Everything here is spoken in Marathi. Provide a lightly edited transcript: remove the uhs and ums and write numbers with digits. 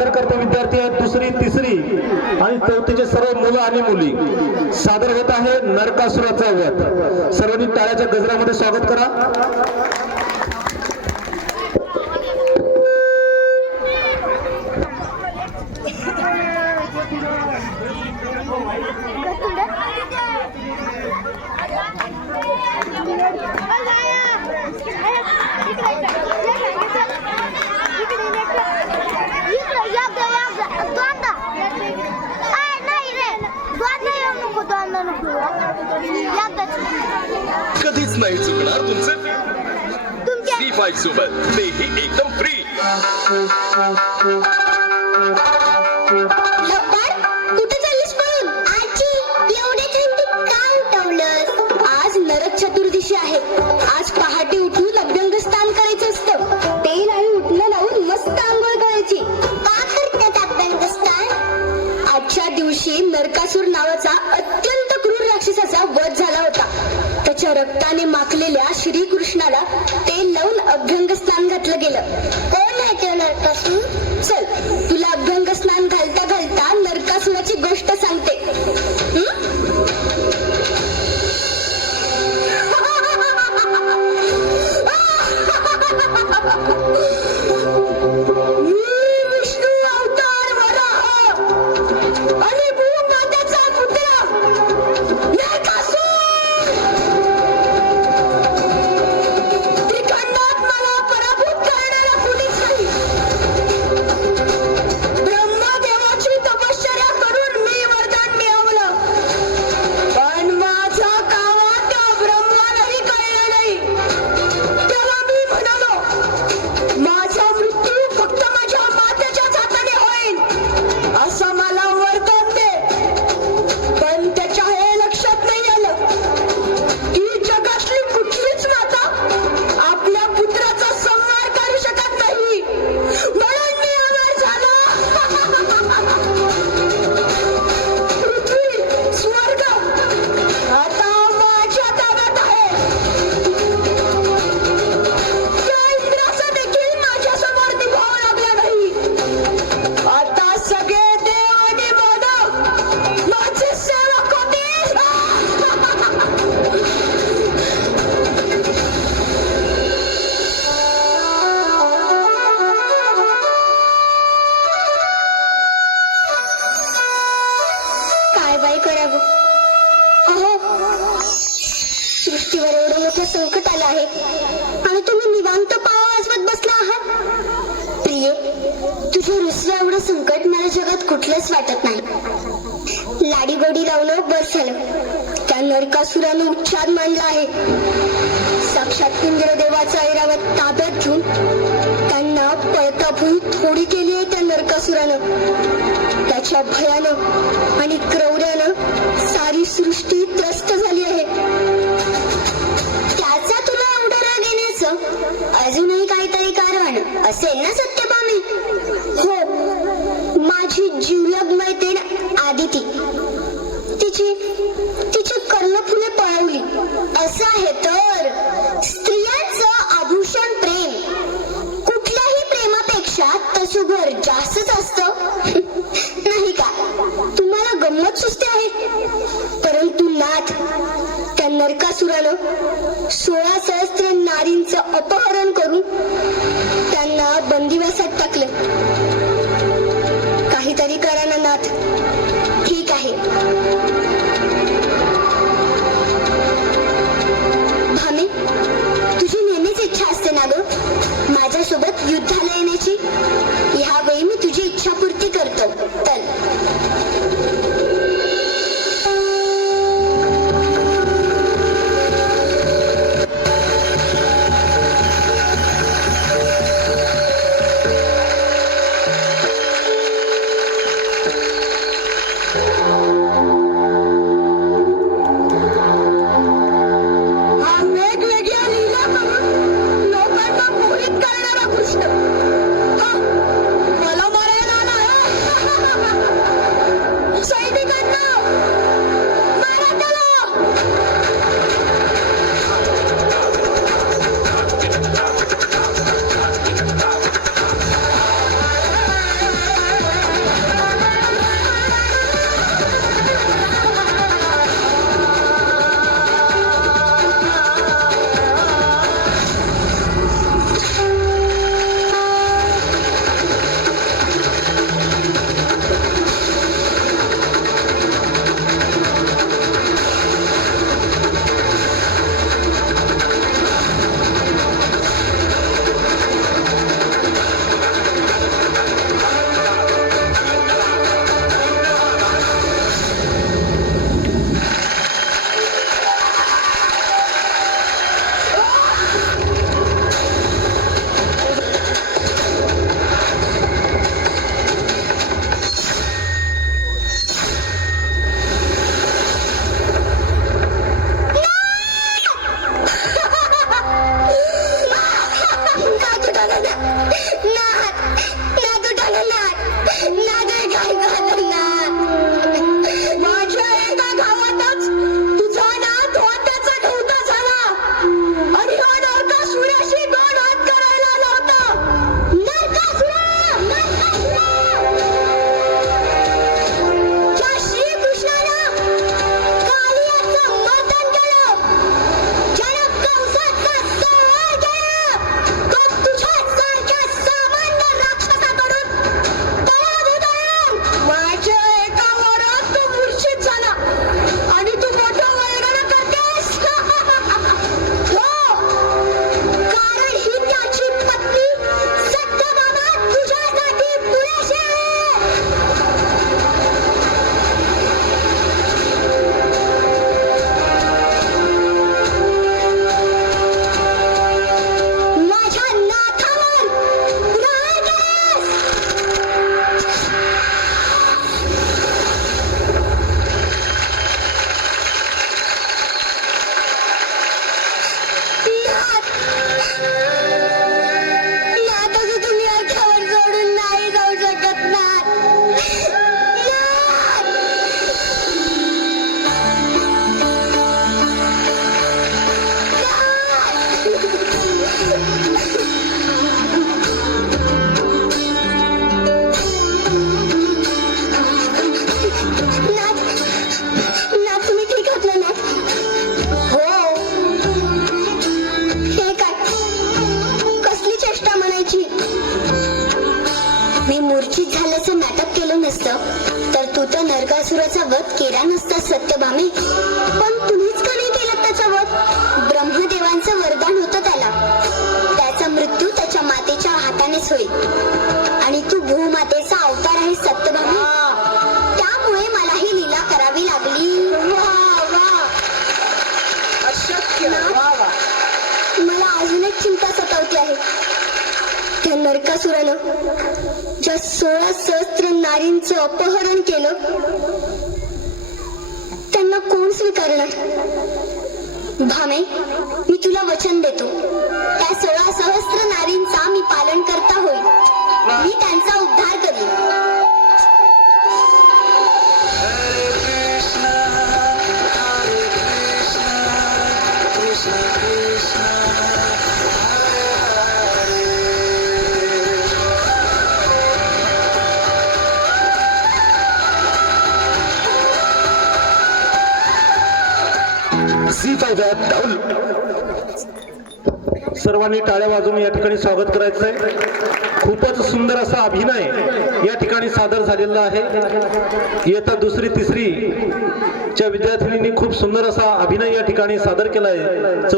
सादर करते विद्यार्थी आहेत दुसरी तिसरी आणि चौथीचे सर्व मुलं आणि मुली सादर होत आहे नरकासुराचा वध. सर्वांनी टाळ्याच्या गजरामध्ये स्वागत करा. कधीच नाही चुकणार तुमचे C5 सोबत तेही एकदम फ्री. कुठे चाललीस पळून? आजी एवढ्या थंडीत का उठवलं? आज नरक चतुर्दशी आहे. आज पहाटे उठून अभ्यंग स्नान करायचं असतं. तेल आणि उठणं लावून मस्त आंघोळ करायची. का करतात अभ्यंग स्नान? आजच्या दिवशी नरकासूर नावाचा अत्यंत क्रूर राक्षसाचा वध झाला होता. त्याच्या रक्ताने माखलेल्या श्रीकृष्णाला तेल लावून अभ्यंग स्नान घातलं गेलं. कोण आहे ते नरकासूर? चल तुला अभ्यंग स्नान घालता घालता नरकासुराची गोष्ट सांगते. विष्णू अवतार वराह आणि भूमातेचा पुत्र नरकासूर त्रिखंडात मला पराभूत करणारा कुणीच नाही. ब्रह्मदेवाची तपश्चर्या करून मी वरदान मिळवलं, पण माझा कावा त्या ब्रह्मालाही कळलं नाही. तेव्हा मी म्हणालो माझा मृत्यू फक्त माझ्या मातेच्याच हाताने होईल असं मला वरदान दे. पण त्याच्या हे लक्षात नाही आलं की जगातली कुठलीच माता आपल्या पुत्राचा संहार करू शकत नाही. म्हणून मी अमर झालो. पृथ्वी स्वर्ग आता माझ्या ताब्यात आहे. त्या इंद्राचं देखील माझ्या समोर निभावं लागलं नाही. आता सगळे देव आणि मानव माझे सेवक होतील. काय बाई करावं? अहो सृष्टीवर एवढं मोठं संकट आलं आहे आणि तुम्ही निवांत पाव वाजवत बसला आहात. प्रिये, तुझ्या रुसल्या एवढं संकट मला जगात कुठलंच वाटत नाही. लाडी गोडी लावणं बस झालं. त्या नरकासुराने उच्चार मांडला आहे. साक्षात इंद्रदेवाचा ऐरावत ताब्यात घेऊन त्यांना पळताभूई थोडी केली आहे त्या नरकासुरानं. त्याच्या भयानं आणि क्रौर्यानं सारी सृष्टी त्रस्त झाली आहे. त्याचा तुला एवढं राग येण्याचं अजूनही काहीतरी कारण असेल ना सत्यभामी? हो, माझी जीवलग मैत्रीण आदिती तिची कर्णफुले पळवली. असं आहे तर स्त्रियांचं आभूषण प्रेम कुठल्याही प्रेमापेक्षा तसुभर जास्तच असतं नाही का? तुम्हाला गंमत सुचते आहे, परंतु नाथ त्या नरकासुरानं 16 सहस्त्र नारींचं अपहरण करून त्यांना बंदिवासात टाकलं. काहीतरी करा ना नाथ. ठीक आहे भामे, तुझी नेहमीच इच्छा असते ना ग माझ्यासोबत युद्धाला येण्याची. ह्यावेळी मी तुझी इच्छापूर्ती करतो. चल. अपेक्षित झाल्याचं नाटक केलं नसतं तर तू तर नरकासुराचा वध केला नसता सत्यभामे. पण तुम्हीच का नाही केलं त्याचा वध? ब्रह्मदेवांचं वरदान होतं त्याला. त्याचा मृत्यू त्याच्या मातेच्या हातानेच होईल. आणि तू भूमातेचा अवतार आहे सत्यभामे. त्यामुळे मला ही लीला करावी लागली. मला अजून एक चिंता सतावती आहे. त्या नरकासुरानं ज्या 16 सहस्त्र नारींचं अपहरण केलं त्यांना कोण स्वीकारणार? भामे, मी तुला वचन देतो, त्या 16 सहस्त्र नारींचा मी पालन करता होईल. मी त्यांचा उद्धार करीन. झी5 ॲप सर्वांनी टाळ्या वाजवून या ठिकाणी स्वागत करायचंय. खूपच सुंदर असा अभिनय या ठिकाणी सादर झालेला आहे. इयत्ता 2री 3री च्या विद्यार्थिनींनी खूप सुंदर असा अभिनय या ठिकाणी सादर केला आहे.